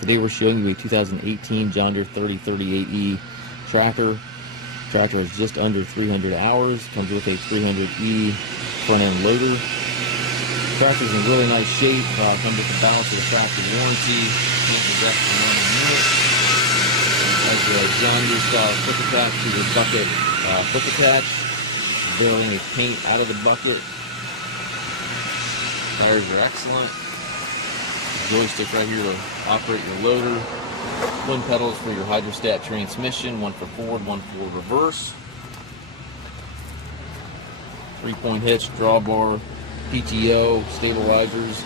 Today we're showing you a 2018 John Deere 3038E tractor. Tractor is just under 300 hours. Comes with a 300E front end loader. Tractor's in really nice shape. Comes with the balance of the factory warranty. Has the John Deere style quick attach to the bucket quick attach. Building a paint out of the bucket. Tires are excellent. Joystick right here to operate your loader. Twin pedals for your hydrostat transmission, one for forward, one for reverse. 3-point hitch, drawbar, PTO, stabilizers,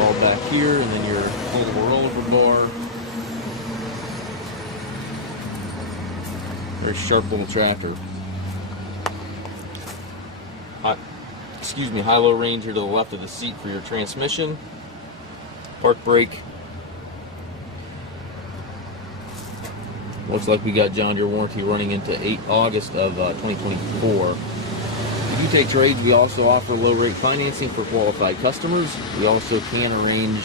all back here, and then your foldable rollover bar. Very sharp little tractor. High-low range here to the left of the seat for your transmission. Park brake. Looks like we got John Deere warranty running into August of 2024. If you take trades, we also offer low rate financing for qualified customers. We also can arrange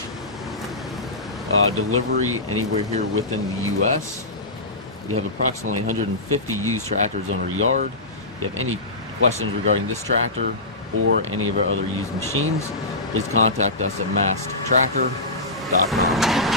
delivery anywhere here within the U.S. We have approximately 150 used tractors on our yard. If you have any questions regarding this tractor or any of our other used machines, please contact us at maskedtractor.com.